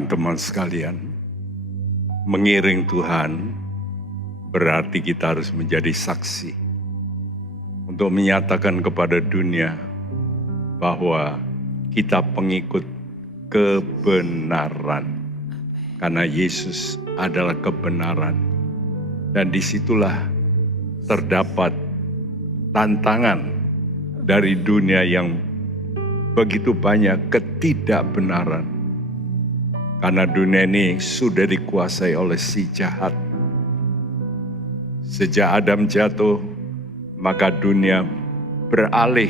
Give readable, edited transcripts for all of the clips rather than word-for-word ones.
Teman-teman sekalian, mengiring Tuhan berarti kita harus menjadi saksi untuk menyatakan kepada dunia bahwa kita pengikut kebenaran. Karena Yesus adalah kebenaran. Dan disitulah terdapat tantangan dari dunia yang begitu banyak ketidakbenaran. Karena dunia ini sudah dikuasai oleh si jahat. Sejak Adam jatuh, maka dunia beralih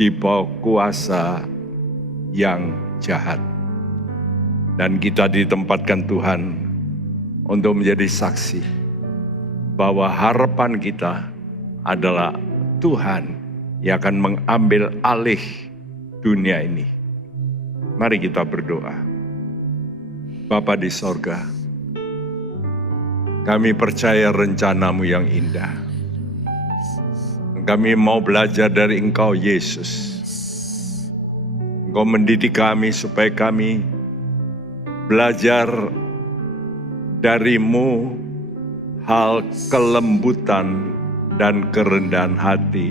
di bawah kuasa yang jahat. Dan kita ditempatkan Tuhan untuk menjadi saksi bahwa harapan kita adalah Tuhan yang akan mengambil alih dunia ini. Mari kita berdoa. Bapa di sorga, kami percaya rencana-Mu yang indah. Kami mau belajar dari Engkau, Yesus. Engkau mendidik kami supaya kami belajar dari-Mu hal kelembutan dan kerendahan hati.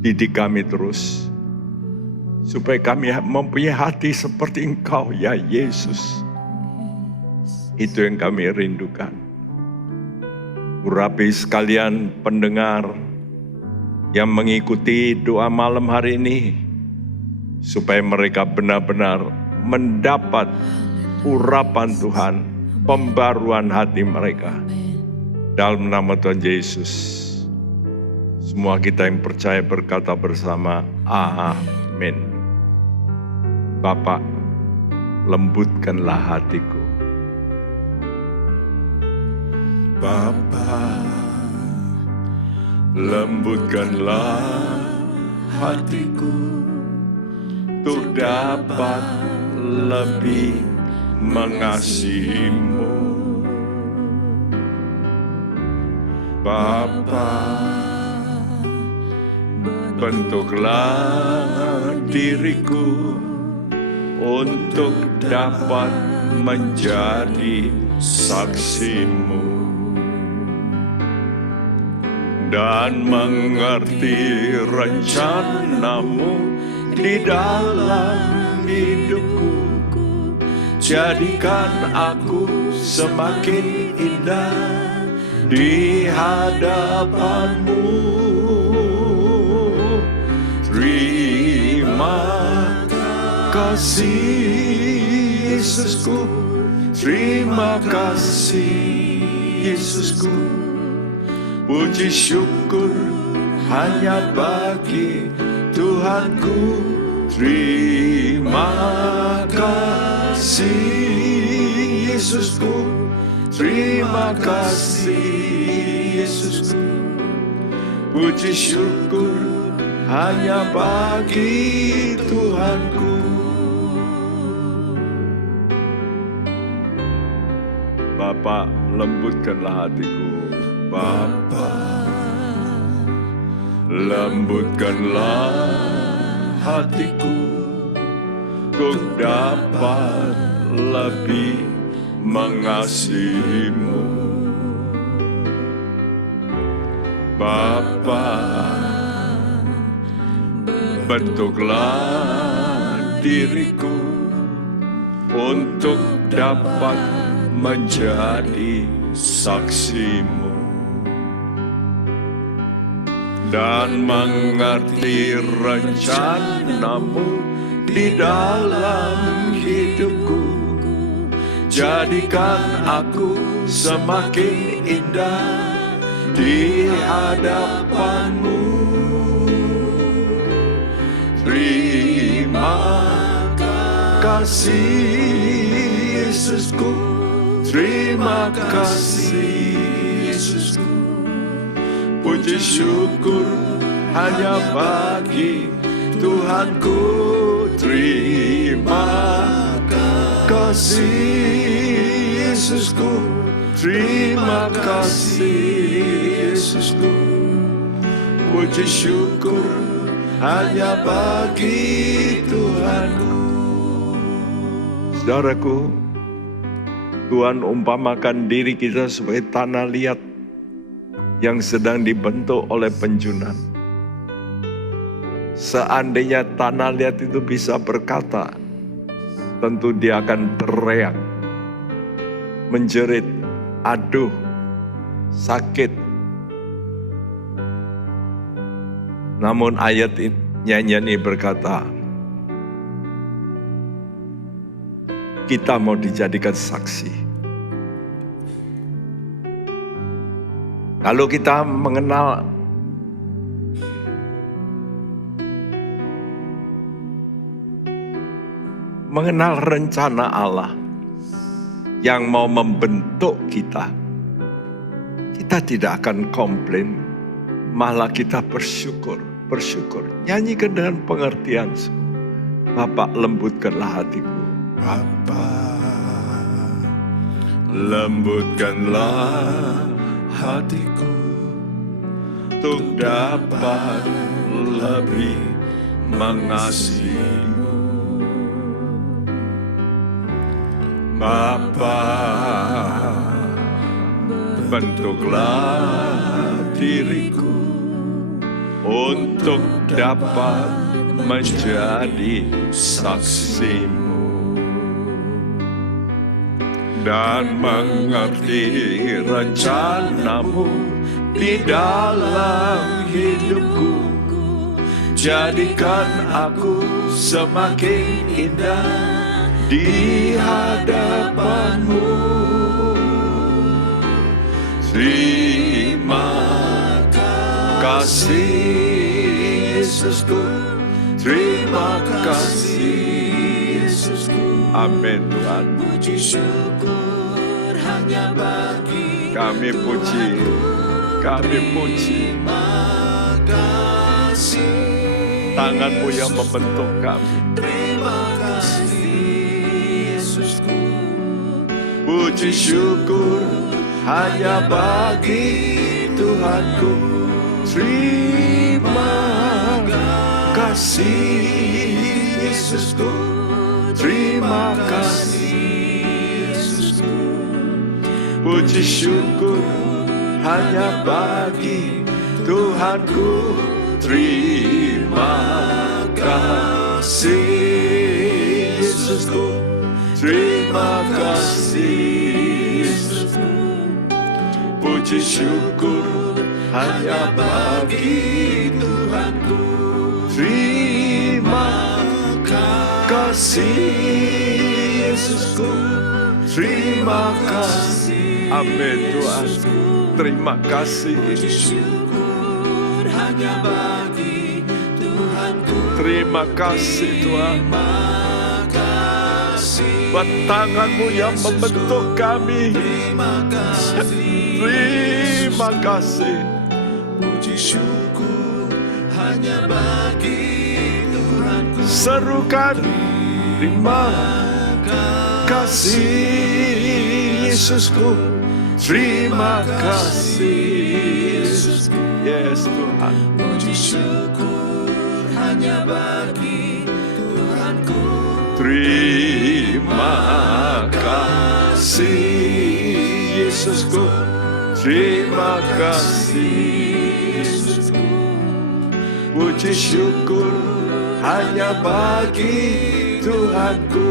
Didik kami terus, supaya kami mempunyai hati seperti Engkau, ya Yesus. Itu yang kami rindukan. Urapi sekalian pendengar yang mengikuti doa malam hari ini, supaya mereka benar-benar mendapat urapan Tuhan, pembaruan hati mereka. Dalam nama Tuhan Yesus, semua kita yang percaya berkata bersama, amin. Bapa, lembutkanlah hatiku. Bapa, lembutkanlah hatiku untuk dapat lebih mengasihi-Mu. Bapa, bentuklah diriku untuk dapat menjadi saksi-Mu dan mengerti rencana-Mu di dalam hidupku. Jadikan aku semakin indah di hadapan-Mu. Terima kasih Yesusku, terima kasih Yesusku. Puji syukur hanya bagi Tuhanku. Terima kasih Yesusku, terima kasih Yesusku. Puji syukur hanya bagi Tuhanku. Bapa, lembutkanlah hatiku. Bapa, lembutkanlah hatiku untuk dapat lebih mengasihi-Mu. Bapa, bentuklah diriku untuk dapat menjadi saksi-Mu dan mengerti rencana-Mu di dalam hidupku. Jadikan aku semakin indah di hadapan-Mu. Terima kasih Yesusku, terima kasih Yesusku. Puji syukur hanya bagi Tuhanku. Terima kasih Yesusku, terima kasih Yesusku. Puji syukur hanya bagi Tuhanku. Saudaraku, Tuhan umpamakan diri kita sebagai tanah liat yang sedang dibentuk oleh penjunan. Seandainya tanah liat itu bisa berkata, tentu dia akan teriak, menjerit, aduh, sakit. Namun ayat nyanyian ini berkata, kita mau dijadikan saksi. Kalau kita mengenal rencana Allah yang mau membentuk kita, kita tidak akan komplain, malah kita bersyukur. Nyanyikan dengan pengertian. Bapa, lembutkanlah hatiku. Bapa, lembutkanlah hatiku untuk dapat lebih mengasihimu. Bapa, bentuklah diriku untuk dapat menjadi saksimu dan mengerti rencanamu di dalam hidupku. Jadikan aku semakin indah di hadapanmu. Terima kasih Yesusku, terima kasih Yesusku. Amin Tuhan. Puji syukur hanya bagi Kami puji. Terima kasih. Tangan-Mu yang membentuk kami. Terima kasih Yesusku. Puji syukur hanya bagi Tuhanku. Terima kasih Yesusku. Terima kasih Yesusku. Puji syukur hanya bagi Tuhanku. Terima kasih Yesusku. Terima kasih Yesusku. Puji syukur hanya bagi Tuhanku. Terima kasih Yesusku. Terima kasih. Amin Tuhan. Terima kasih. Puji syukur hanya bagi Tuhanku. Terima kasih Tuhan. Terima kasih. Buat tangan-Mu yang membentuk kami. Terima kasih. Terima kasih. Puji syukur hanya bagi Tuhanku. Serukan. Terima kasih Yesusku. Terima kasih Yesusku. Yes Tuhan. Puji syukur hanya bagi Tuhanku. Terima kasih Yesusku. Terima kasih Yesusku. Puji syukur hanya bagi Tuhanku.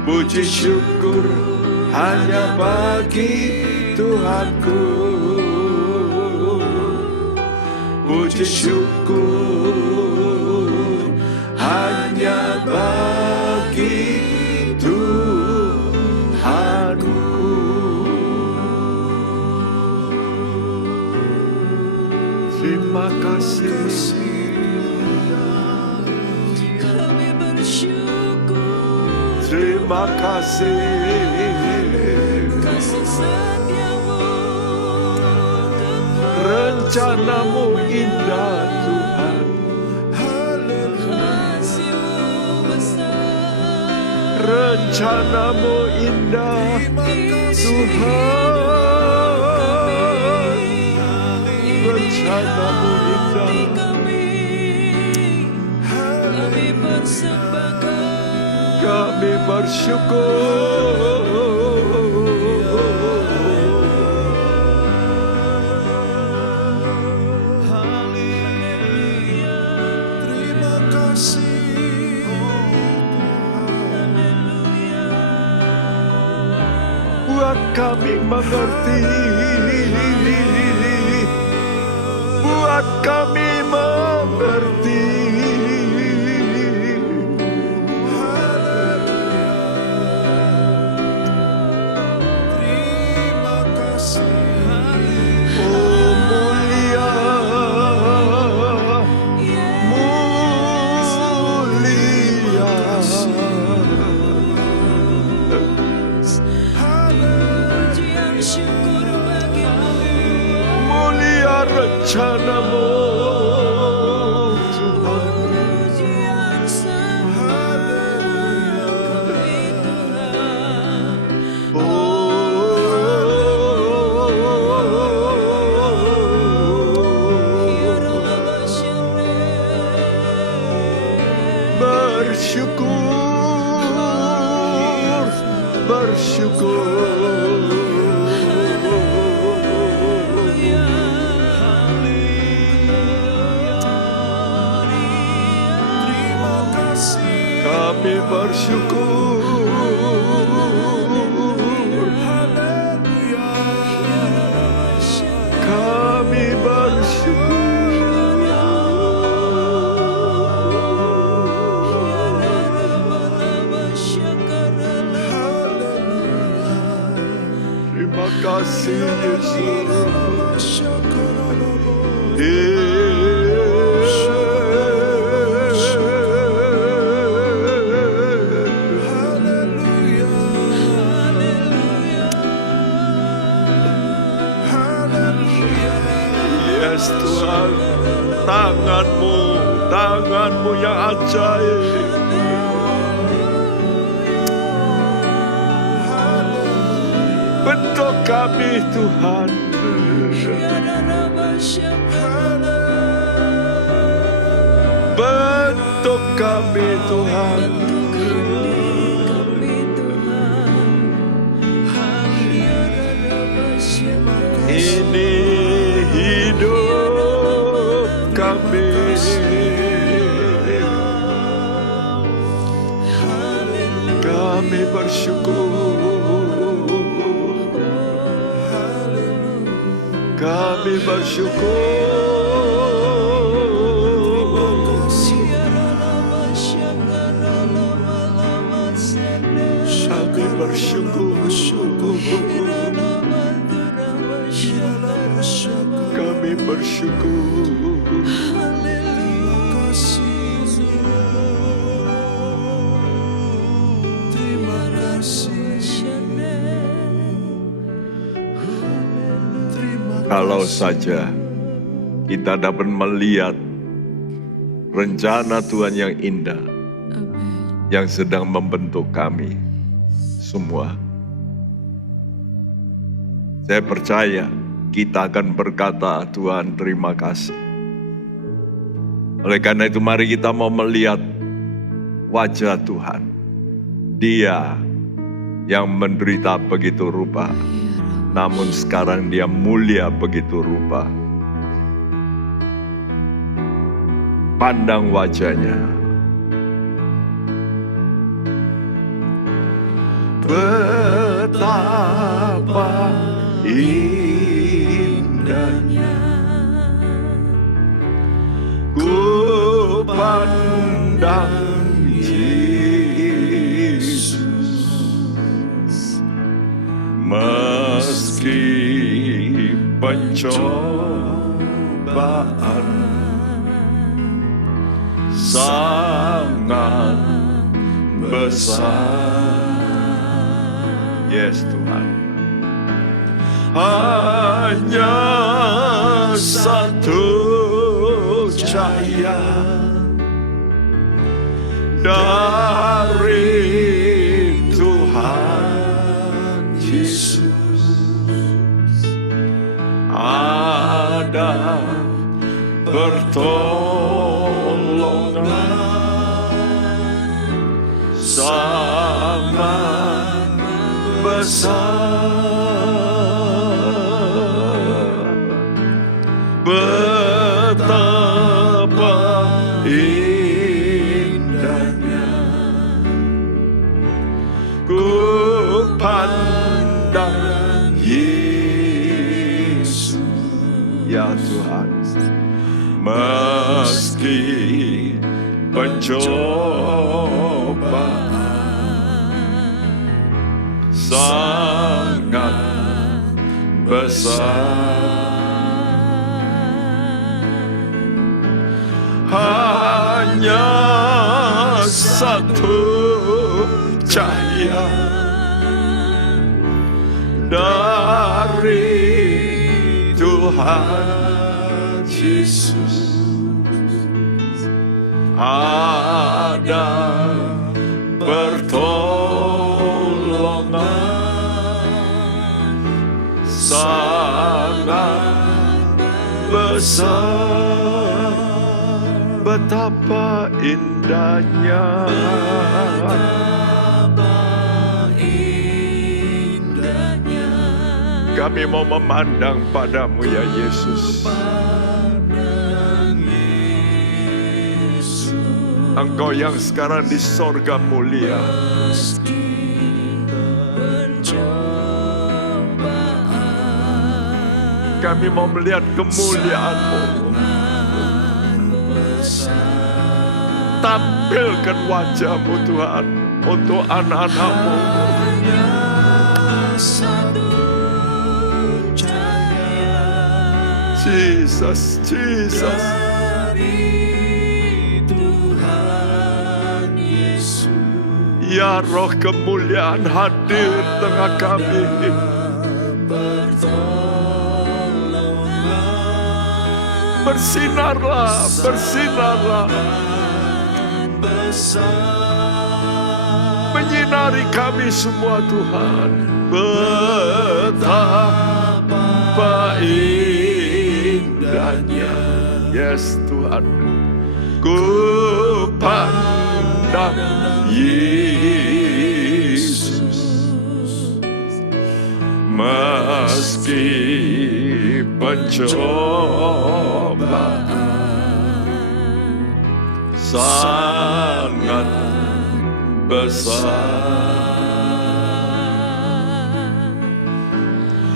Puji syukur hanya bagi Tuhanku. Puji syukur hanya bagi Tuhanku. Terima kasih. Kami bersyukur. Terima kasih. Kasih setiamu. Rencana-Mu indah Tuhan. Kasih-Mu besar. Rencana-Mu indah Tuhan. Rencana-Mu indah. Kami persembahkan Kami bersyukur. Terima kasih, Buat kami mengerti, buat kami mengerti. terima kasih, Oh mulia, mulia. pujian syukur bagimu, Mulia rencana-Mu, Tuhan. pujian sembah kami Tuhan. Bersyukur, Terima kasih, kami bersyukur. haleluya. Kami Terima kasih Yesus. Yes Tuhan, tangan-Mu yang ajaib. Bentuk kami Tuhan, bentuk kami Tuhan. Ini hidup kami, kami bersyukur, kami bersyukur, kami bersyukur, kami bersyukur. Terima kasih, Kalau saja kita dapat melihat rencana Tuhan yang indah yang sedang membentuk kami semua. Saya percaya kita akan berkata, Tuhan terima kasih. Oleh karena itu mari kita mau melihat wajah Tuhan. Dia yang menderita begitu rupa, namun sekarang dia mulia begitu rupa. Pandang wajahnya. Betapa indahnya ku pandang Yesus, meski pencobaan sangat besar. Yes Tuhan, hanya satu cahaya dari Tuhan Yesus, ada pertolongan sangat besar, betapa indahnya ku pandang Yesus. Ya Tuhan, meski pencobaan sangat besar, hanya satu cahaya dari Tuhan Yesus. Ada pertolongan sangat besar, betapa indahnya, kami mau memandang padamu ya Yesus. Engkau yang sekarang di sorga mulia, kami mau melihat kemuliaan-Mu. Tampilkan wajah-Mu Tuhan untuk anak-anak-Mu. Jesus, Jesus. Ya roh kemuliaan hadir tengah kami. Bersinarlah, bersinarlah. Menyinari kami semua Tuhan. Betapa indahnya. Yes Tuhan. Ku pandang Yesus, meski pencobaan sangat besar,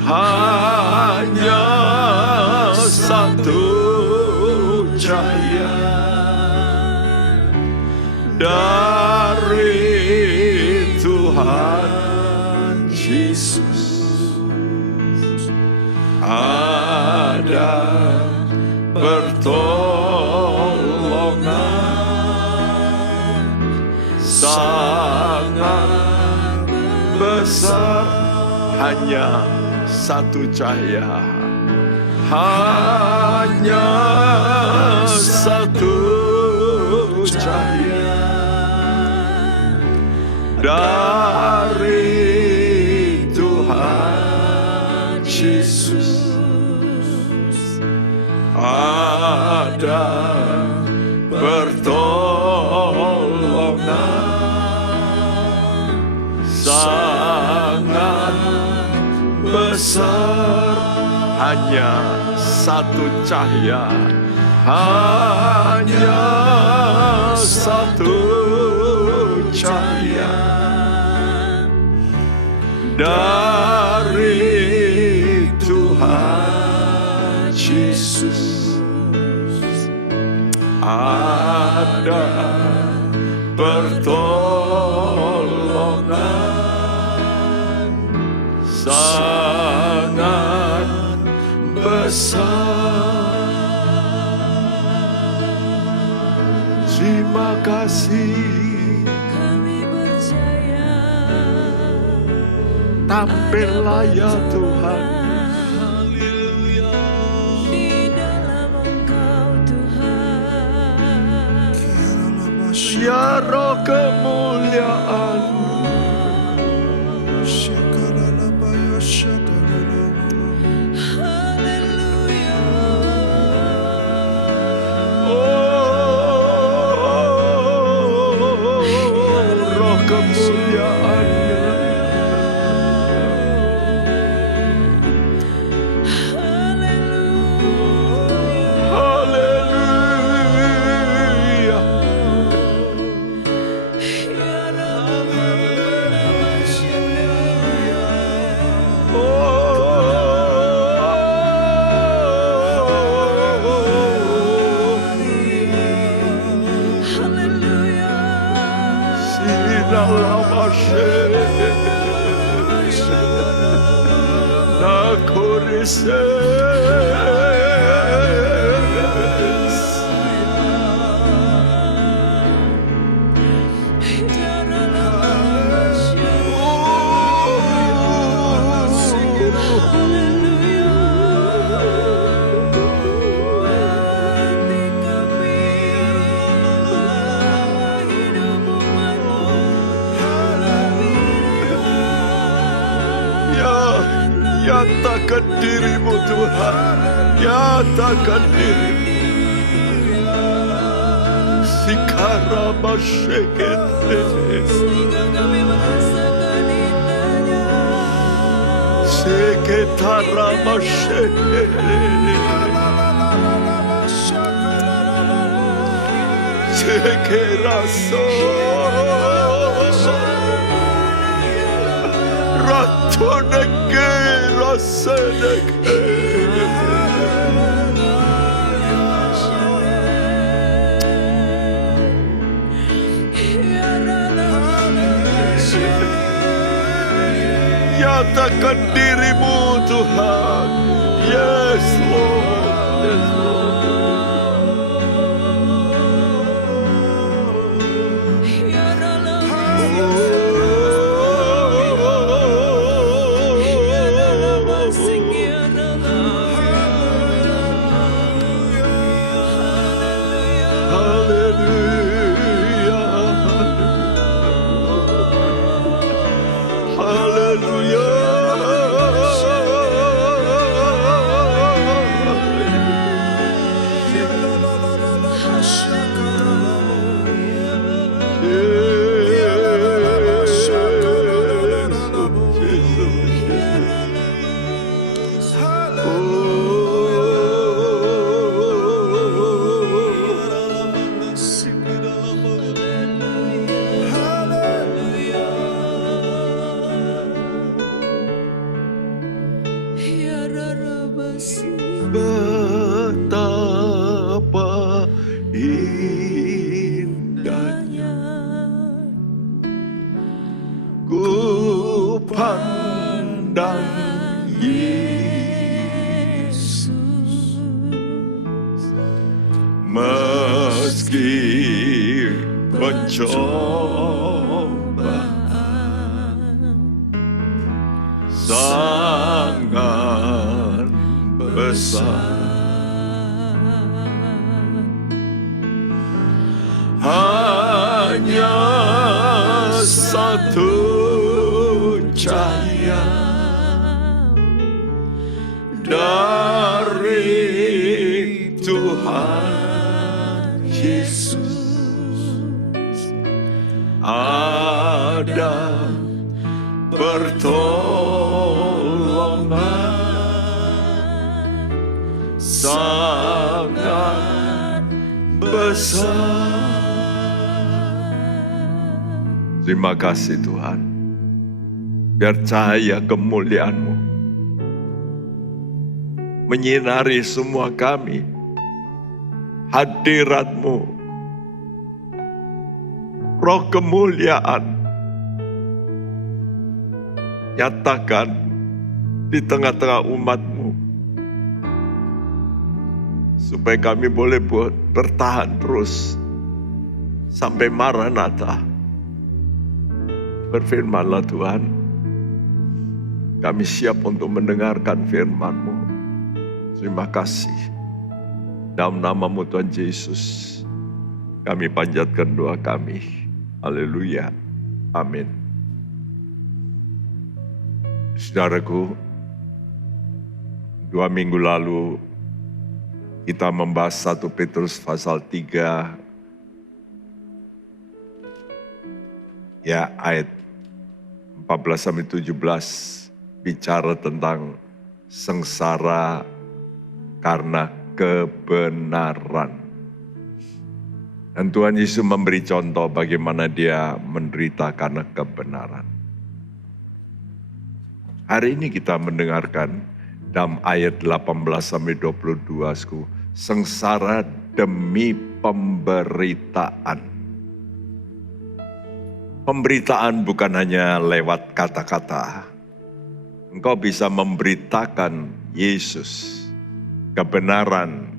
hanya satu cahaya dari Tuhan Yesus. Ada pertolongan sangat besar, hanya satu cahaya, hanya satu cahaya dari Tuhan Yesus. Ada pertolongan sangat besar, hanya satu cahaya, hanya satu cahaya dari Tuhan Yesus. Ada pertolongan sangat besar. Terima kasih. Kami percaya. Tampillah ya Tuhan. Haleluya. Di dalam Engkau Tuhan. Ya roh kemuliaan. Haleluya. Oh, roh kemuliaan Nyatakan dirimu Tuhan, nyatakan dirimu. Sikara masyekete, seketara masyekete, sekeraso, ratoneke raseneke. Nyatakan dirimu Tuhan. Yes Lord, yes Betapa indahnya ku pandang Yesus, meski pencobaan sangat besar, hanya satu cahaya dari Tuhan Yesus, ada pertolongan sangat besar. Terima kasih Tuhan, biar cahaya kemuliaan-Mu menyinari semua kami, hadirat-Mu, roh kemuliaan, nyatakan di tengah-tengah umat-Mu, supaya kami boleh bertahan terus sampai Maranatha. Berfirmanlah Tuhan, kami siap untuk mendengarkan firman-Mu. Terima kasih. Dalam nama-Mu Tuhan Yesus, kami panjatkan doa kami. Haleluya. Amin. Saudaraku, 2 minggu lalu kita membahas 1 Petrus pasal 3, ya ayat 14-17, bicara tentang sengsara karena kebenaran. Dan Tuhan Yesus memberi contoh bagaimana dia menderita karena kebenaran. Hari ini kita mendengarkan dalam ayat 18-22, sengsara demi pemberitaan. Pemberitaan bukan hanya lewat kata-kata. Engkau bisa memberitakan Yesus, kebenaran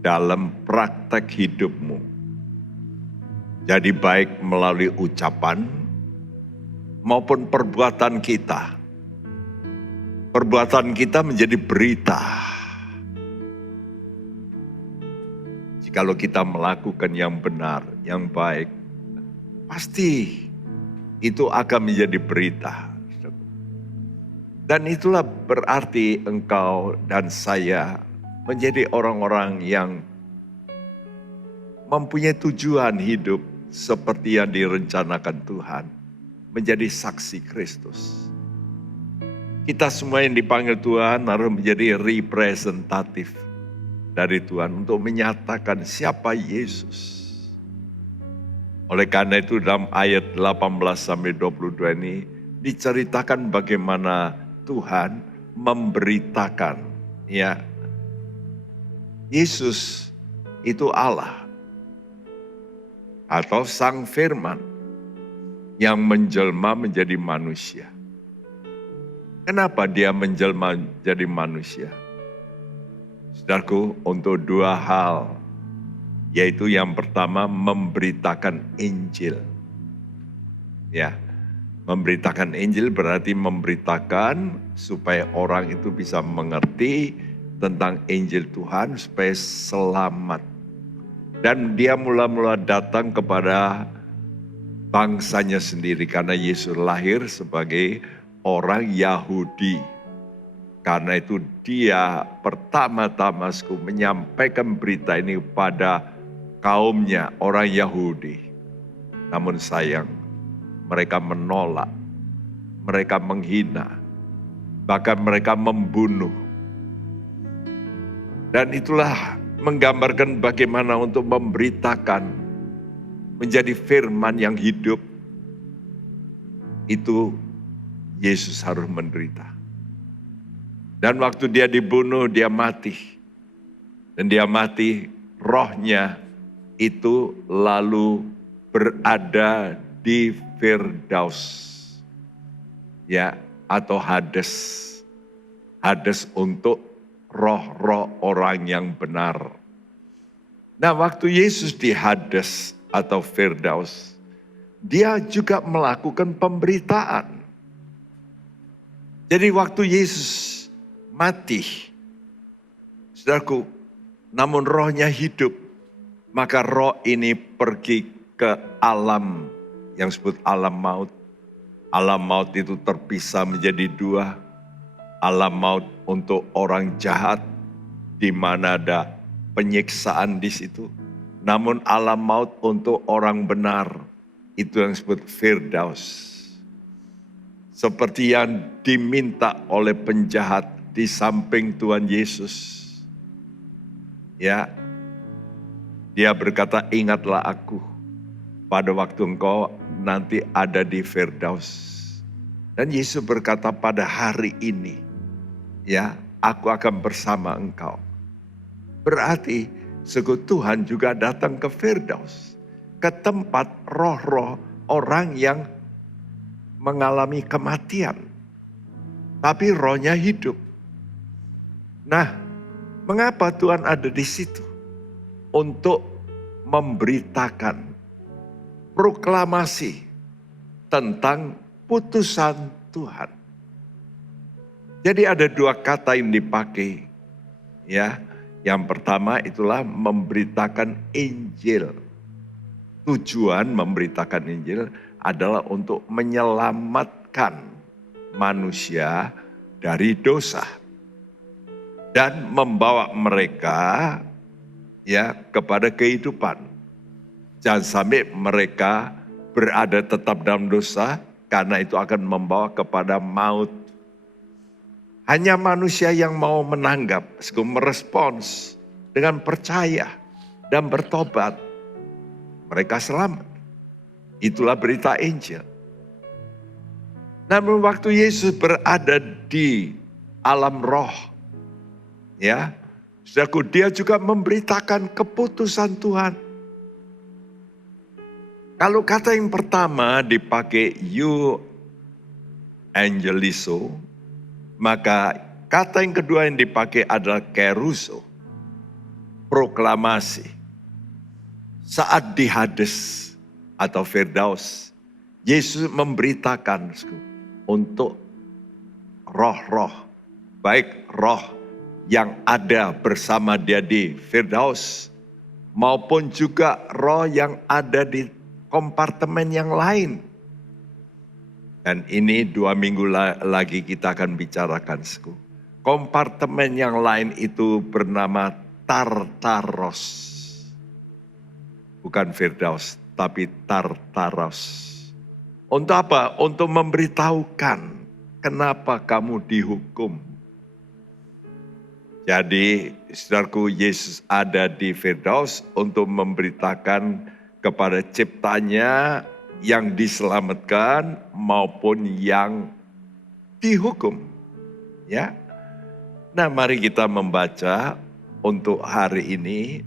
dalam praktek hidupmu. Jadi baik melalui ucapan maupun perbuatan kita. Perbuatan kita menjadi berita. Jikalau kita melakukan yang benar, yang baik, pasti itu akan menjadi berita. Dan itulah berarti engkau dan saya menjadi orang-orang yang mempunyai tujuan hidup seperti yang direncanakan Tuhan, menjadi saksi Kristus. Kita semua yang dipanggil Tuhan harus menjadi representatif dari Tuhan untuk menyatakan siapa Yesus. Oleh karena itu dalam ayat 18-22 ini diceritakan bagaimana Tuhan memberitakan, ya, Yesus itu Allah atau Sang Firman yang menjelma menjadi manusia. Kenapa dia menjelma menjadi manusia? Saudaraku, untuk dua hal. Yaitu yang pertama memberitakan Injil. Ya, memberitakan Injil berarti memberitakan supaya orang itu bisa mengerti tentang Injil Tuhan supaya selamat. Dan dia mula-mula datang kepada bangsanya sendiri karena Yesus lahir sebagai orang Yahudi. Karena itu dia pertama-tama menyampaikan berita ini pada kaumnya orang Yahudi. Namun sayang, mereka menolak, mereka menghina, bahkan mereka membunuh. Dan itulah menggambarkan bagaimana untuk memberitakan menjadi firman yang hidup, itu Yesus harus menderita. Dan waktu dia dibunuh, dia mati. Dan dia mati, rohnya itu lalu berada di Firdaus, ya, atau Hades. Hades untuk roh-roh orang yang benar. Nah, waktu Yesus di Hades atau Firdaus, dia juga melakukan pemberitaan. Jadi waktu Yesus mati, saudaraku, namun rohnya hidup, maka roh ini pergi ke alam yang disebut alam maut. Alam maut itu terpisah menjadi dua. Alam maut untuk orang jahat, di mana ada penyiksaan di situ. Namun alam maut untuk orang benar, itu yang disebut Firdaus. Seperti yang diminta oleh penjahat di samping Tuhan Yesus. Ya, dia berkata, ingatlah aku pada waktu engkau nanti ada di Firdaus. Dan Yesus berkata, pada hari ini, ya, aku akan bersama engkau. Berarti Tuhan juga datang ke Firdaus, ke tempat roh-roh orang yang mengalami kematian, tapi rohnya hidup. Nah, mengapa Tuhan ada di situ? Untuk memberitakan proklamasi tentang putusan Tuhan. Jadi ada dua kata yang dipakai, ya. Yang pertama itulah memberitakan Injil. Tujuan memberitakan Injil adalah untuk menyelamatkan manusia dari dosa dan membawa mereka, ya, kepada kehidupan. Jangan sampai mereka berada tetap dalam dosa, karena itu akan membawa kepada maut. Hanya manusia yang mau menanggap, merespons dengan percaya dan bertobat, mereka selamat. Itulah berita Injil. Namun waktu Yesus berada di alam roh, ya, saudaraku, dia juga memberitakan keputusan Tuhan. Kalau kata yang pertama dipakai euangelizo, maka kata yang kedua yang dipakai adalah keruso, proklamasi. Saat di Hades atau Firdaus, Yesus memberitakan untuk roh-roh, baik roh yang ada bersama dia di Firdaus, maupun juga roh yang ada di kompartemen yang lain. Dan ini 2 minggu lagi kita akan bicarakan. Kompartemen yang lain itu bernama Tartaros. Bukan Firdaus, tapi Tartaros. Untuk apa? Untuk memberitahukan kenapa kamu dihukum. Jadi, saudaraku, Yesus ada di Firdaus untuk memberitakan kepada ciptanya yang diselamatkan maupun yang dihukum. Ya. Nah, mari kita membaca untuk hari ini.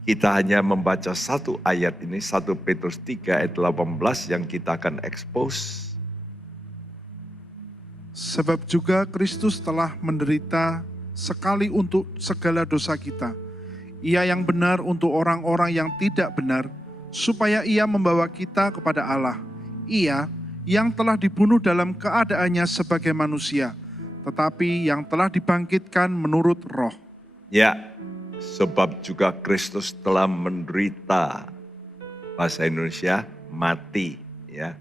Kita hanya membaca satu ayat ini, 1 Petrus 3 ayat 18 yang kita akan expose. Sebab juga Kristus telah menderita sekali untuk segala dosa kita. Ia yang benar untuk orang-orang yang tidak benar, supaya ia membawa kita kepada Allah. Ia yang telah dibunuh dalam keadaannya sebagai manusia, tetapi yang telah dibangkitkan menurut roh. Ya, sebab juga Kristus telah menderita, bahasa Indonesia mati, ya.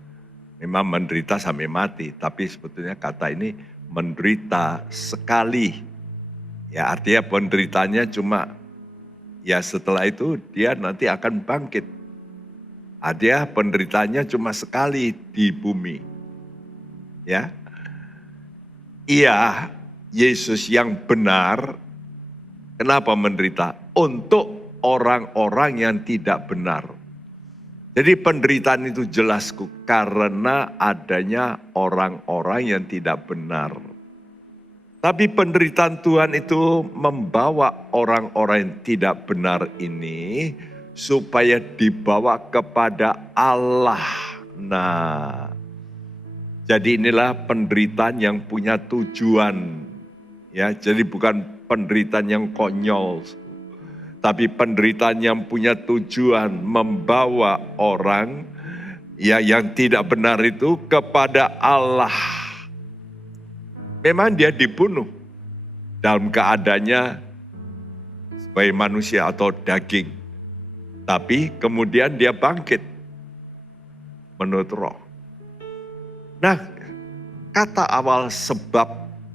Memang menderita sampai mati, tapi sebetulnya kata ini menderita sekali. Ya, artinya penderitanya cuma, ya setelah itu dia nanti akan bangkit. Artinya penderitanya cuma sekali di bumi. Ya. Ia, Yesus yang benar, kenapa menderita? Untuk orang-orang yang tidak benar. Jadi penderitaan itu jelas karena adanya orang-orang yang tidak benar. Tapi penderitaan Tuhan itu membawa orang-orang yang tidak benar ini supaya dibawa kepada Allah. Nah, jadi inilah penderitaan yang punya tujuan. Ya, jadi bukan penderitaan yang konyol, tapi penderitaan yang punya tujuan membawa orang ya yang tidak benar itu kepada Allah. Memang dia dibunuh dalam keadaannya sebagai manusia atau daging. Tapi kemudian dia bangkit menurut roh. Nah, kata awal sebab,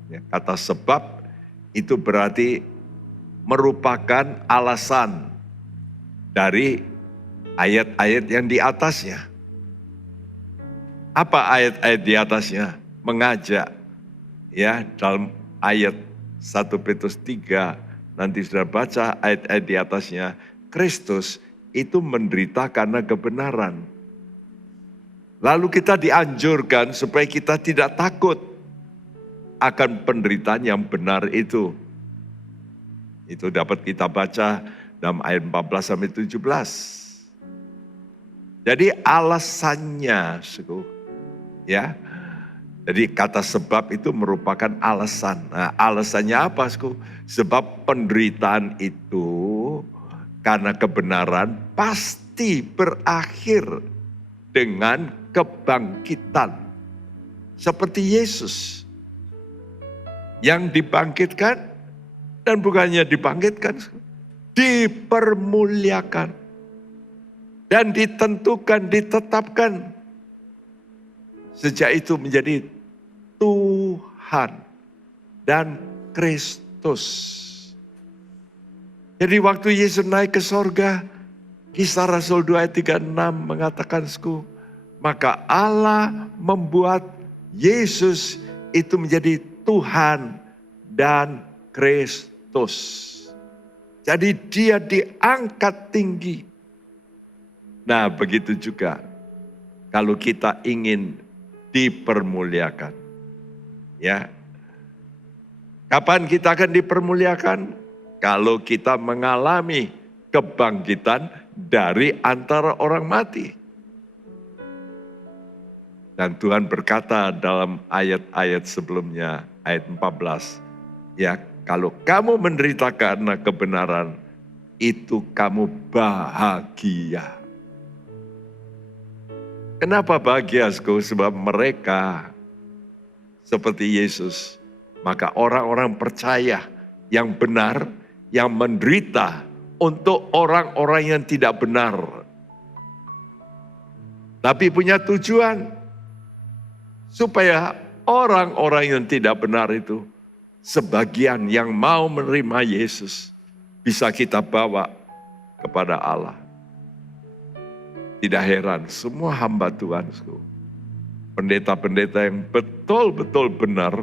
ya, kata sebab itu berarti merupakan alasan dari ayat-ayat yang di atasnya. Apa ayat-ayat di atasnya? Mengajak. Ya, dalam ayat 1 Petrus 3, nanti sudah baca ayat-ayat di atasnya, Kristus itu menderita karena kebenaran. Lalu kita dianjurkan supaya kita tidak takut akan penderitaan yang benar itu. Itu dapat kita baca dalam ayat 14 sampai 17. Jadi alasannya, ya. Jadi kata sebab itu merupakan alasan. Nah, alasannya apa? Sebab penderitaan itu karena kebenaran pasti berakhir dengan kebangkitan. Seperti Yesus yang dibangkitkan dan bukannya dibangkitkan, dipermuliakan dan ditentukan, ditetapkan. Sejak itu menjadi Tuhan dan Kristus. Jadi waktu Yesus naik ke sorga, Kisah Rasul 2 ayat 36 mengatakan, maka Allah membuat Yesus itu menjadi Tuhan dan Kristus. Jadi dia diangkat tinggi. Nah, begitu juga kalau kita ingin dipermuliakan. Ya. Kapan kita akan dipermuliakan? Kalau kita mengalami kebangkitan dari antara orang mati. Dan Tuhan berkata dalam ayat-ayat sebelumnya, ayat 14, ya kalau kamu menderita karena kebenaran, itu kamu bahagia. Kenapa bahagia? Sebab mereka seperti Yesus. Maka orang-orang percaya yang benar, yang menderita untuk orang-orang yang tidak benar. Tapi punya tujuan. Supaya orang-orang yang tidak benar itu, sebagian yang mau menerima Yesus, bisa kita bawa kepada Allah. Tidak heran, semua hamba Tuhan, pendeta-pendeta yang betul-betul benar,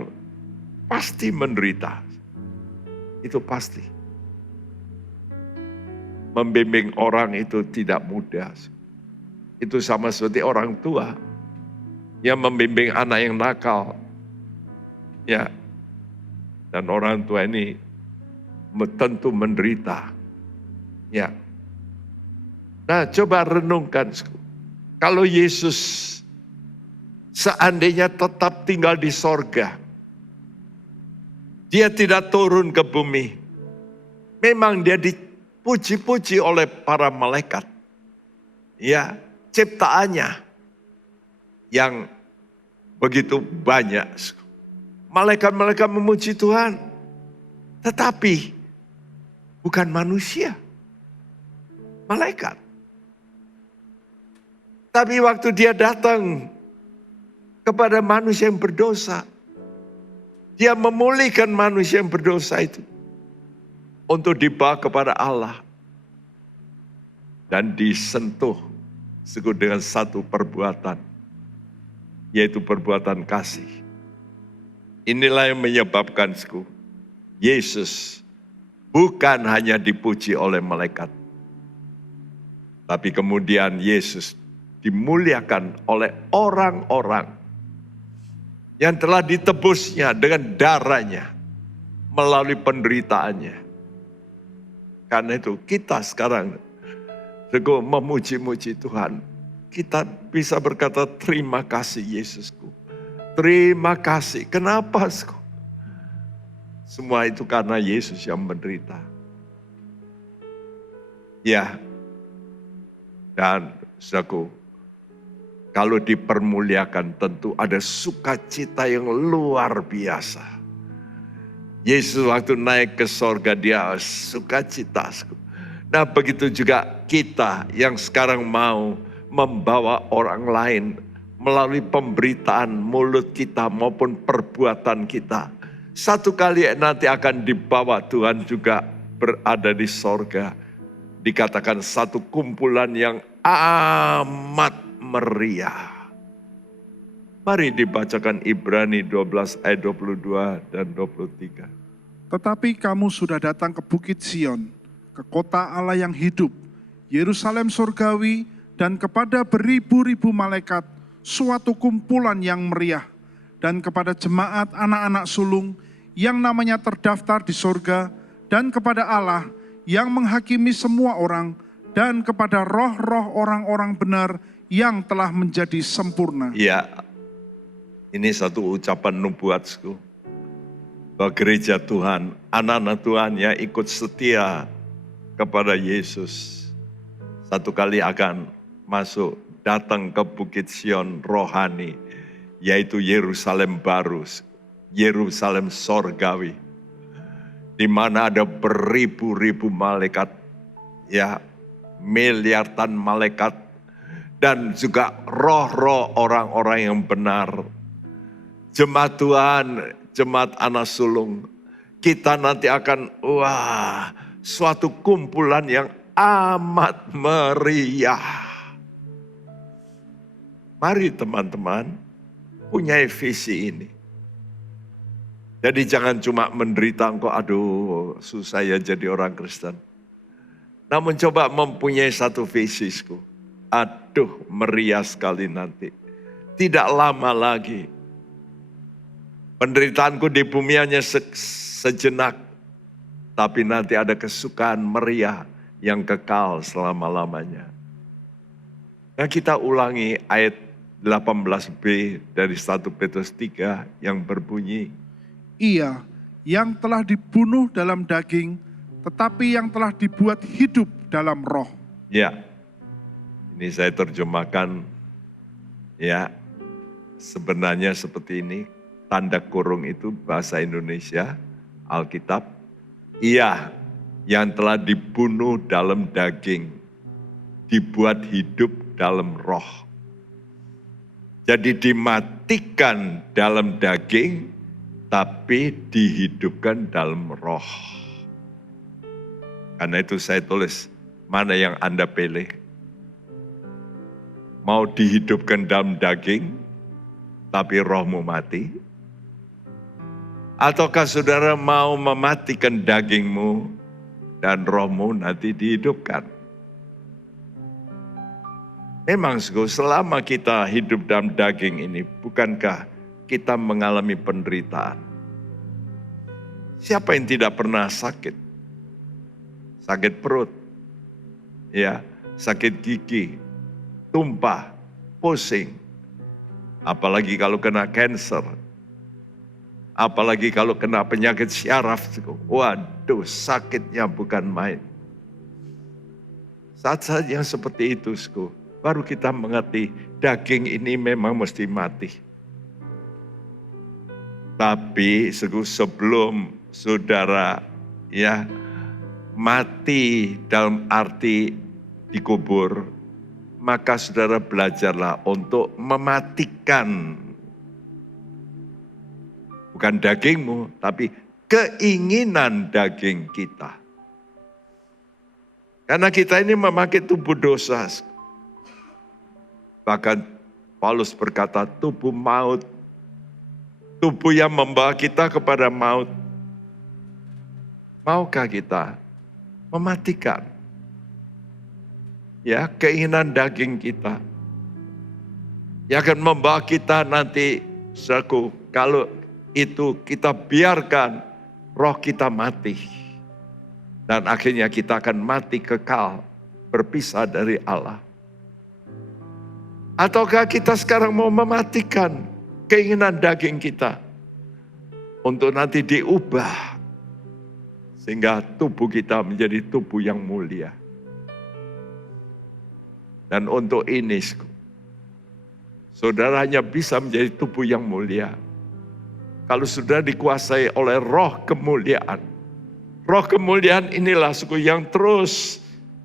pasti menderita. Itu pasti. Membimbing orang itu tidak mudah. Itu sama seperti orang tua yang membimbing anak yang nakal. Ya. Dan orang tua ini tentu menderita. Ya. Nah, coba renungkan. Kalau Yesus seandainya tetap tinggal di sorga, dia tidak turun ke bumi. Memang dia dipuji-puji oleh para malaikat. Ya, ciptaannya yang begitu banyak. Malaikat-malaikat memuji Tuhan. Tetapi bukan manusia. Malaikat. Tapi waktu dia datang kepada manusia yang berdosa, dia memulihkan manusia yang berdosa itu untuk dibawa kepada Allah. Dan disentuh dengan satu perbuatan, yaitu perbuatan kasih. Inilah yang menyebabkan Yesus bukan hanya dipuji oleh malaikat, tapi kemudian Yesus dimuliakan oleh orang-orang yang telah ditebusnya dengan darahnya melalui penderitaannya. Karena itu kita sekarang memuji-muji Tuhan. Kita bisa berkata terima kasih Yesusku. Terima kasih. Kenapa? Semua itu karena Yesus yang menderita. Ya. Dan saudaraku, kalau dipermuliakan tentu ada sukacita yang luar biasa. Yesus waktu naik ke sorga dia sukacita. Nah begitu juga kita yang sekarang mau membawa orang lain melalui pemberitaan mulut kita maupun perbuatan kita. Satu kali nanti akan dibawa Tuhan juga berada di sorga. Dikatakan satu kumpulan yang amat meriah. Mari dibacakan Ibrani 12 ayat 22 dan 23. Tetapi kamu sudah datang ke Bukit Sion, ke kota Allah yang hidup, Yerusalem surgawi, dan kepada beribu-ribu malaikat, suatu kumpulan yang meriah, dan kepada jemaat anak-anak sulung yang namanya terdaftar di sorga, dan kepada Allah yang menghakimi semua orang, dan kepada roh-roh orang-orang benar yang telah menjadi sempurna. Ya, ini satu ucapan nubuatku. Bahwa gereja Tuhan, anak-anak Tuhan yang ikut setia kepada Yesus, satu kali akan masuk, datang ke Bukit Sion rohani, yaitu Yerusalem baru, Yerusalem sorgawi, di mana ada beribu-ribu malaikat, ya, miliaran malaikat, dan juga roh-roh orang-orang yang benar. Jemaat Tuhan, jemaat anak sulung, kita nanti akan, suatu kumpulan yang amat meriah. Mari teman-teman, punya visi ini. Jadi jangan cuma menderita engkau, aduh susah ya jadi orang Kristen. Namun coba mempunyai satu visi, aduh meriah sekali nanti. Tidak lama lagi. Penderitaanku di bumi hanya sejenak. Tapi nanti ada kesukaan meriah yang kekal selama-lamanya. Nah kita ulangi ayat 18b dari 1 Petrus 3 yang berbunyi, Ia yang telah dibunuh dalam daging, tetapi yang telah dibuat hidup dalam roh. ya, ini saya terjemahkan, ya, sebenarnya seperti ini, tanda kurung itu bahasa Indonesia, Alkitab, ia yang telah dibunuh dalam daging, dibuat hidup dalam roh. Jadi dimatikan dalam daging, tapi dihidupkan dalam roh. Karena itu saya tulis, mana yang Anda pilih? Mau dihidupkan dalam daging, tapi rohmu mati? Ataukah saudara mau mematikan dagingmu dan rohmu nanti dihidupkan? Memang selama kita hidup dalam daging ini, bukankah kita mengalami penderitaan? Siapa yang tidak pernah sakit? Sakit perut, ya, sakit gigi, tumpah, pusing. Apalagi kalau kena cancer. Apalagi kalau kena penyakit syaraf. Waduh, sakitnya bukan main. Saat-saat yang seperti itu, baru kita mengerti daging ini memang mesti mati. Tapi sebelum saudara ya mati dalam arti dikubur, maka saudara belajarlah untuk mematikan bukan dagingmu, tapi keinginan daging kita. Karena kita ini memakai tubuh dosa. Bahkan Paulus berkata tubuh maut, tubuh yang membawa kita kepada maut. Maukah kita mematikan ya keinginan daging kita? Yang akan membawa kita nanti, saudaraku, kalau itu kita biarkan roh kita mati. Dan akhirnya kita akan mati kekal, berpisah dari Allah. Ataukah kita sekarang mau mematikan keinginan daging kita untuk nanti diubah sehingga tubuh kita menjadi tubuh yang mulia. Dan untuk ini, saudara hanya bisa menjadi tubuh yang mulia kalau sudah dikuasai oleh roh kemuliaan. Roh kemuliaan inilah yang terus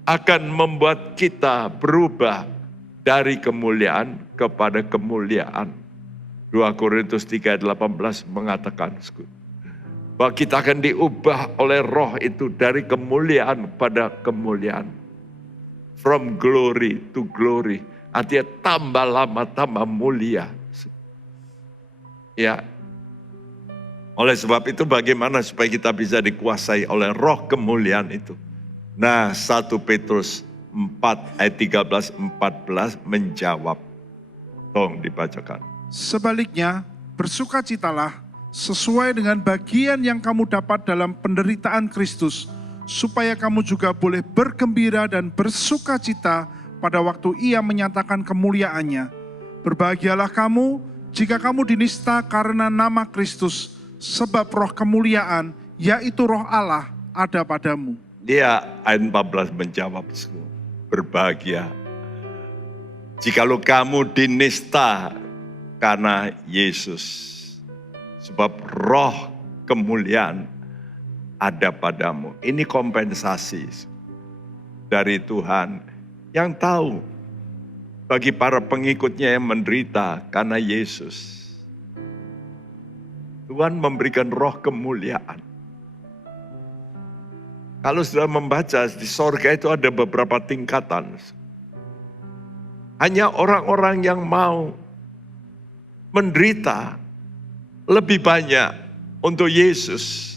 akan membuat kita berubah dari kemuliaan kepada kemuliaan. 2 Korintus 3:18 mengatakan bahwa kita akan diubah oleh roh itu dari kemuliaan pada kemuliaan. From glory to glory. Artinya tambah lama tambah mulia. Ya. Oleh sebab itu bagaimana supaya kita bisa dikuasai oleh roh kemuliaan itu? Nah, 1 Petrus 4 ayat 13-14 menjawab. Tolong dibacakan. Sebaliknya, bersukacitalah sesuai dengan bagian yang kamu dapat dalam penderitaan Kristus, supaya kamu juga boleh bergembira dan bersukacita pada waktu Ia menyatakan kemuliaannya. Berbahagialah kamu jika kamu dinista karena nama Kristus, sebab roh kemuliaan, yaitu roh Allah, ada padamu. Dia ayat 14 menjawab, berbahagia jikalau kamu dinista karena Yesus, sebab roh kemuliaan ada padamu. Ini kompensasi dari Tuhan yang tahu bagi para pengikutnya yang menderita karena Yesus. Tuhan memberikan roh kemuliaan. Kalau sudah membaca di sorga itu ada beberapa tingkatan. Hanya orang-orang yang mau menderita lebih banyak untuk Yesus.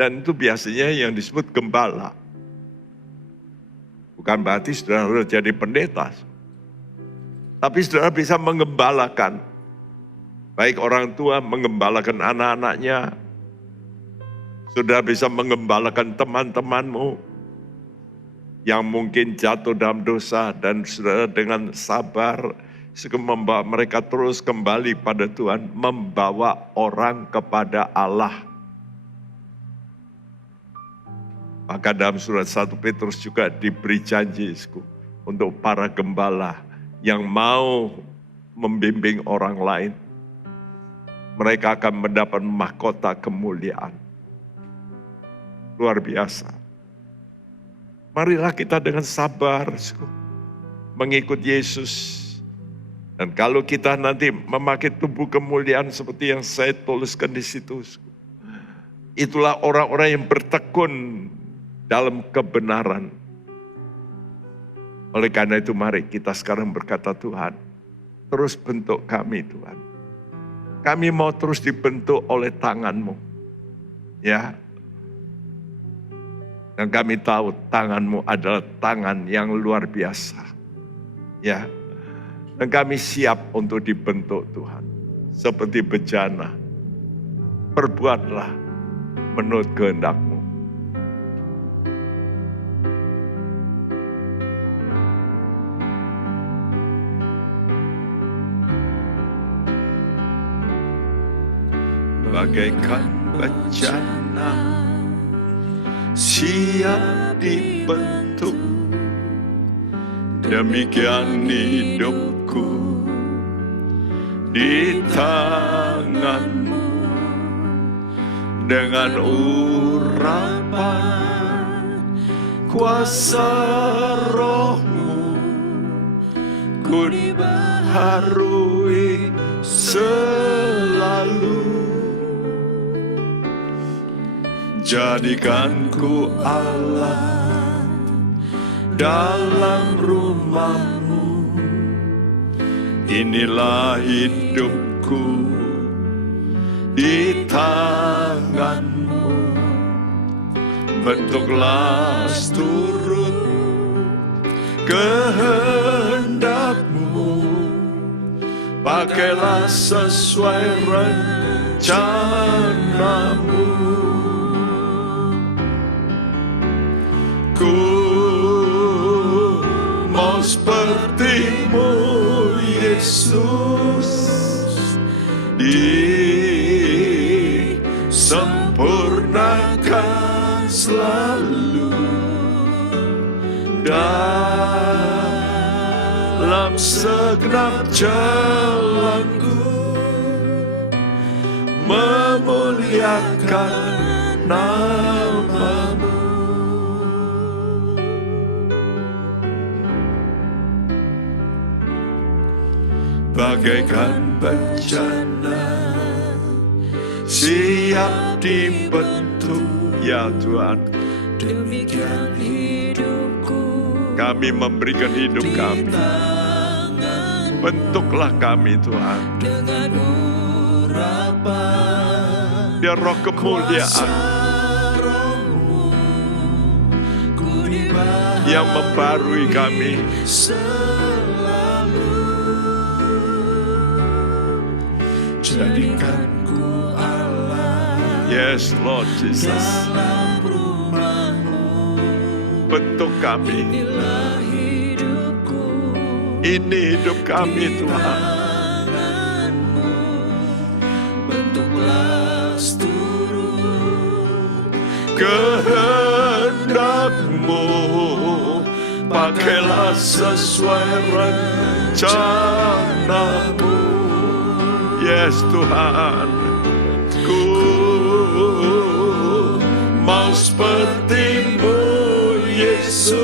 Dan itu biasanya yang disebut gembala. Bukan berarti saudara harus jadi pendeta. Tapi saudara bisa mengembalakan. Baik orang tua mengembalakan anak-anaknya. Saudara bisa mengembalakan teman-temanmu yang mungkin jatuh dalam dosa, dan saudara dengan sabar sehingga membawa mereka terus kembali pada Tuhan, membawa orang kepada Allah. Maka dalam surat 1 Petrus juga diberi janji untuk para gembala yang mau membimbing orang lain. Mereka akan mendapat mahkota kemuliaan. Luar biasa. Marilah kita dengan sabar mengikut Yesus. Dan kalau kita nanti memakai tubuh kemuliaan seperti yang saya tuliskan di situ, itulah orang-orang yang bertekun dalam kebenaran. Oleh karena itu mari kita sekarang berkata, Tuhan, terus bentuk kami Tuhan. Kami mau terus dibentuk oleh tangan-Mu. Ya. Dan kami tahu tangan-Mu adalah tangan yang luar biasa. Ya. Dan kami siap untuk dibentuk Tuhan. Seperti bejana. Perbuatlah menurut kehendak-Mu. Bagaikan bencana siap dibentuk, demikian hidupku di tangan-Mu. Dengan urapan kuasa Roh-Mu, ku dibaharui selalu. Jadikan ku Allah dalam rumah-Mu. Inilah hidupku di tangan-Mu. Bentuklah seturut kehendak-Mu. Pakailah sesuai rencana-Mu. Ku mau seperti-Mu Yesus, disempurnakan selalu dalam segenap jalanku, memuliakan nama-Mu. Bagaikan bencana siap dibentuk, ya Tuhan. Demikian hidupku, Kami memberikan hidup kami. Bentuklah kami Tuhan. dengan urapan Biar roh kemuliaan Roh-Mu, ku yang membarui kami. selalu. Jadikan ku Allah Yes Lord Jesus. dalam rumah-Mu. Bentuk kami. Inilah hidupku Ini hidup kami Tuhan. tangan-Mu. Bentuklah seturut Kehendak-Mu. Pakailah sesuai rencana-Mu. Yes Tuhan. Ku mau seperti-Mu Yesus,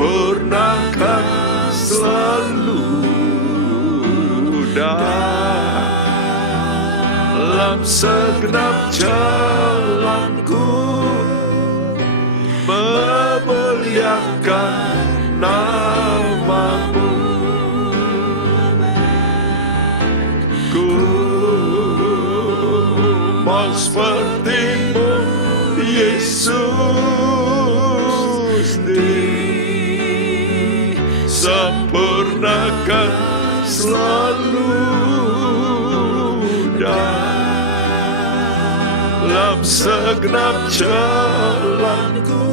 disempurnakan selalu dalam segenap jalanku, memuliakan nama-Mu. Ku mau seperti-Mu Yesus, disempurnakan selalu dalam segenap jalanku,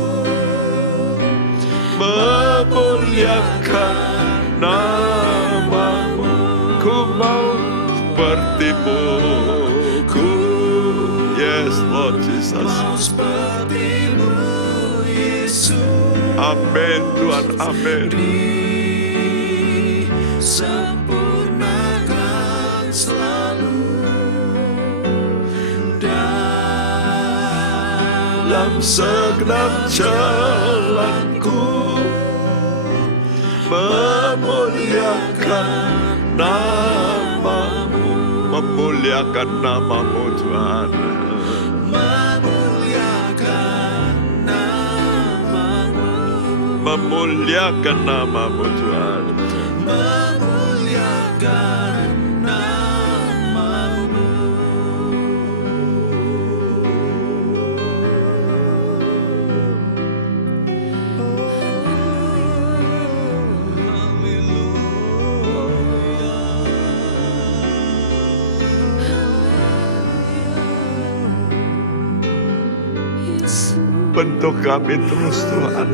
memuliakan nama-Mu. Ku mau seperti-Mu, yes Lord Jesus. seperti-Mu, Yesus. Amin Tuhan, amin. Sempurnakan selalu Dalam segenap jalanku, memuliakan nama-Mu, memuliakan nama-Mu Tuhan. memuliakan nama-Mu, Memuliakan nama-Mu Tuhan. memuliakan nama-Mu. Bentuk kami terus Tuhan.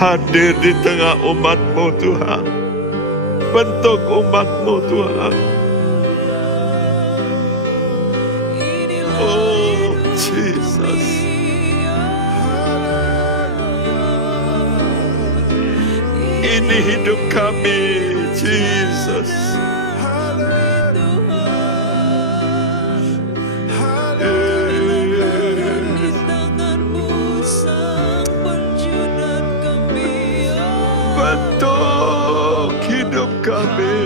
Hadir di tengah umat-Mu Tuhan. Bentuk umat-Mu Tuhan. Oh Jesus. Ini hidup kami Jesus. Bentuk hidup kami.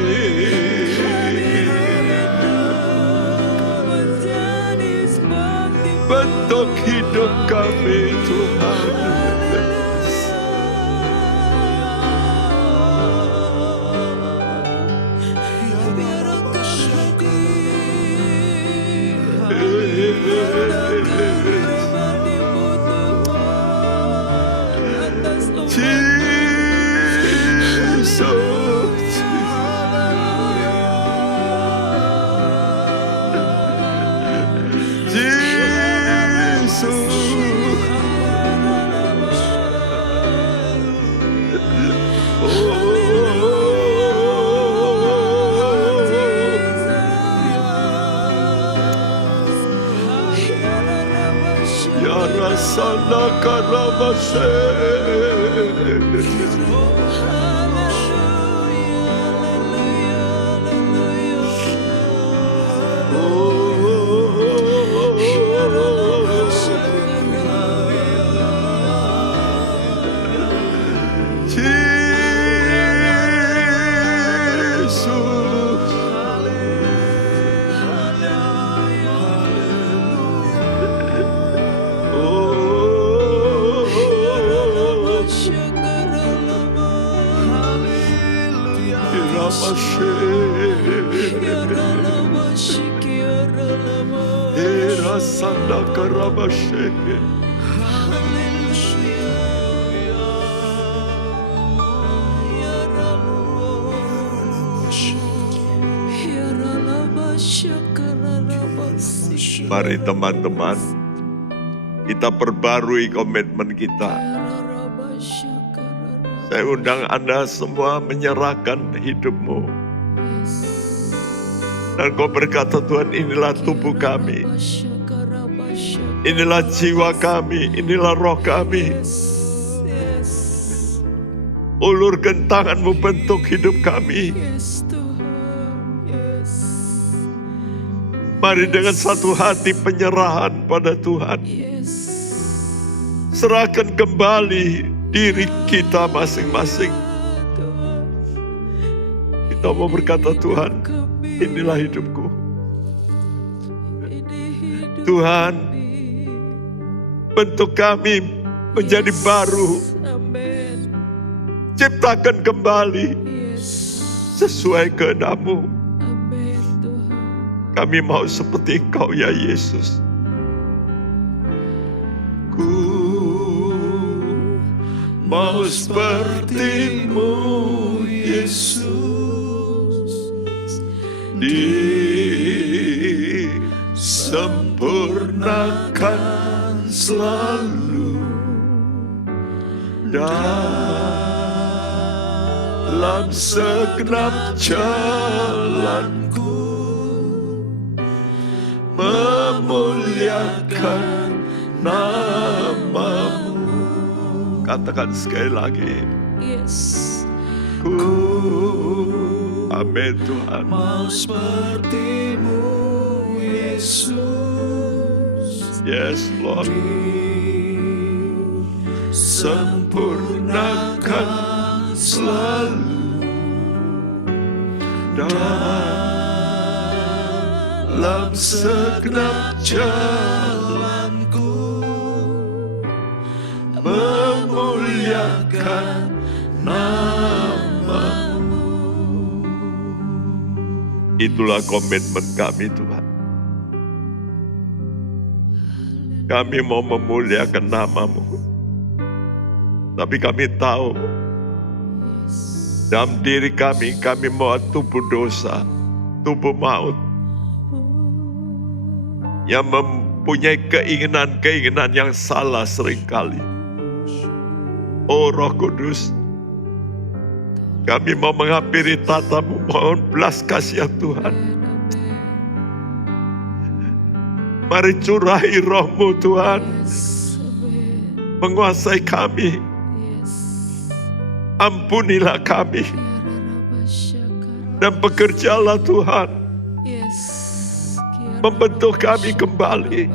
Bentuk hidup kami Tuhan. Sana karamase. Sanda karabashe. Mari teman-teman, kita perbarui komitmen kita. Saya undang Anda semua menyerahkan hidupmu. Dan kau berkata, Tuhan, inilah tubuh kami. Inilah jiwa kami, inilah roh kami. Ulurkan tanganmu, bentuk hidup kami. Mari dengan satu hati penyerahan pada Tuhan. Serahkan kembali diri kita masing-masing. Kita mau berkata, Tuhan, inilah hidupku. Tuhan, bentuk kami menjadi baru. Ciptakan kembali sesuai kehendak-Mu. Kami mau seperti Engkau ya Yesus. Ku mau seperti-Mu Yesus. Di akan selalu dalam segenap jalanku memuliakan nama-Mu. Katakan sekali lagi. Yes. Amin Tuhan. Mau seperti-Mu Yesus. Yes Lord. Sempurnakan selalu dalam segenap jalanku memuliakan nama-Mu. Itulah komitmen kami Tuhan. Kami mau memuliakan nama-Mu. Tapi kami tahu dalam diri kami mau tubuh dosa, tubuh maut yang mempunyai keinginan-keinginan yang salah seringkali. Oh Roh Kudus, kami mau menghampiri tata-Mu, mohon belas kasihan Tuhan. Mari curahi Roh-Mu Tuhan, menguasai kami. Ampunilah kami dan bekerjalah Tuhan, membentuk kami kembali.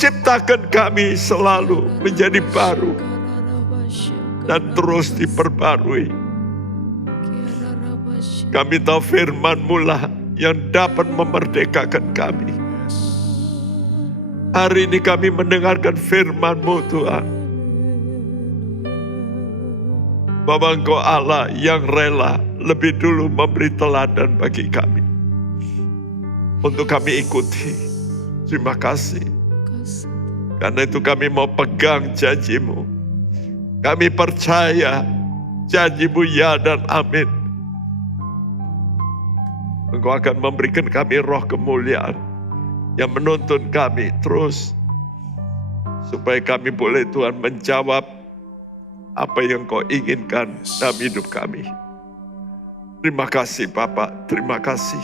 Ciptakan kami selalu menjadi baru dan terus diperbarui. Kami tahu firman-Mu lah yang dapat memerdekakan kami. Hari ini kami mendengarkan firman-Mu Tuhan, bahwa Engkau Allah yang rela lebih dulu memberi teladan bagi kami untuk kami ikuti. Terima kasih. Karena itu kami mau pegang janji-Mu. Kami percaya janji-Mu ya dan amin. Engkau akan memberikan kami roh kemuliaan yang menuntun kami terus, supaya kami boleh Tuhan menjawab apa yang Kau inginkan dalam hidup kami. Terima kasih Bapa, terima kasih.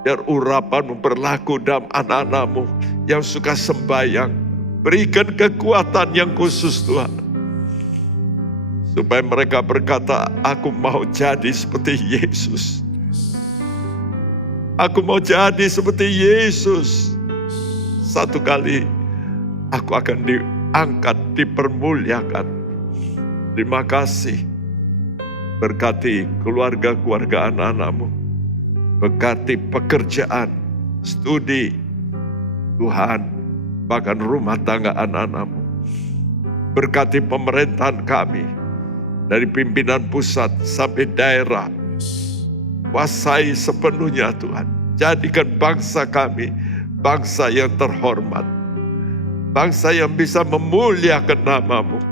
Biar urapan-Mu berlaku dalam anak-anak-Mu yang suka sembahyang. Berikan kekuatan yang khusus Tuhan, supaya mereka berkata, aku mau jadi seperti Yesus. Aku mau jadi seperti Yesus. Satu kali aku akan diangkat, dipermuliakan. Terima kasih. Berkati keluarga-keluarga anak-anak-Mu. Berkati pekerjaan, studi, Tuhan, bahkan rumah tangga anak-anak-Mu. Berkati pemerintahan kami, dari pimpinan pusat sampai daerah. Kuasai sepenuhnya Tuhan. Jadikan bangsa kami bangsa yang terhormat. Bangsa yang bisa memuliakan nama-Mu.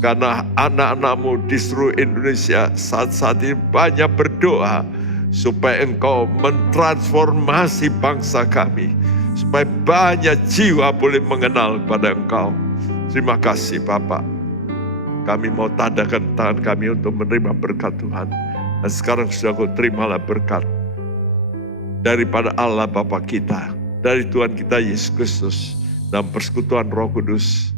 Karena anak-anak-Mu di seluruh Indonesia saat-saat ini banyak berdoa supaya Engkau mentransformasi bangsa kami. Supaya banyak jiwa boleh mengenal pada Engkau. Terima kasih Bapak. Kami mau tadakan tangan kami untuk menerima berkat Tuhan. Dan sekarang sudah Kau terimalah berkat daripada Allah Bapa kita, dari Tuhan kita Yesus Kristus, dan persekutuan Roh Kudus.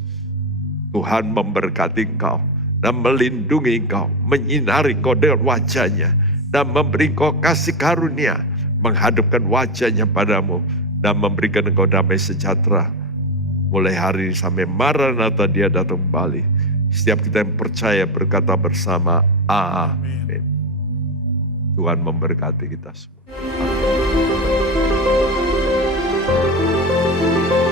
Tuhan memberkati engkau dan melindungi engkau, menyinari engkau dengan wajah-Nya, dan memberi engkau kasih karunia, menghadapkan wajah-Nya padamu, dan memberikan engkau damai sejahtera. Mulai hari ini sampai Maranatha Dia datang kembali. Setiap kita yang percaya berkata bersama, amin. Tuhan memberkati kita semua. Amin.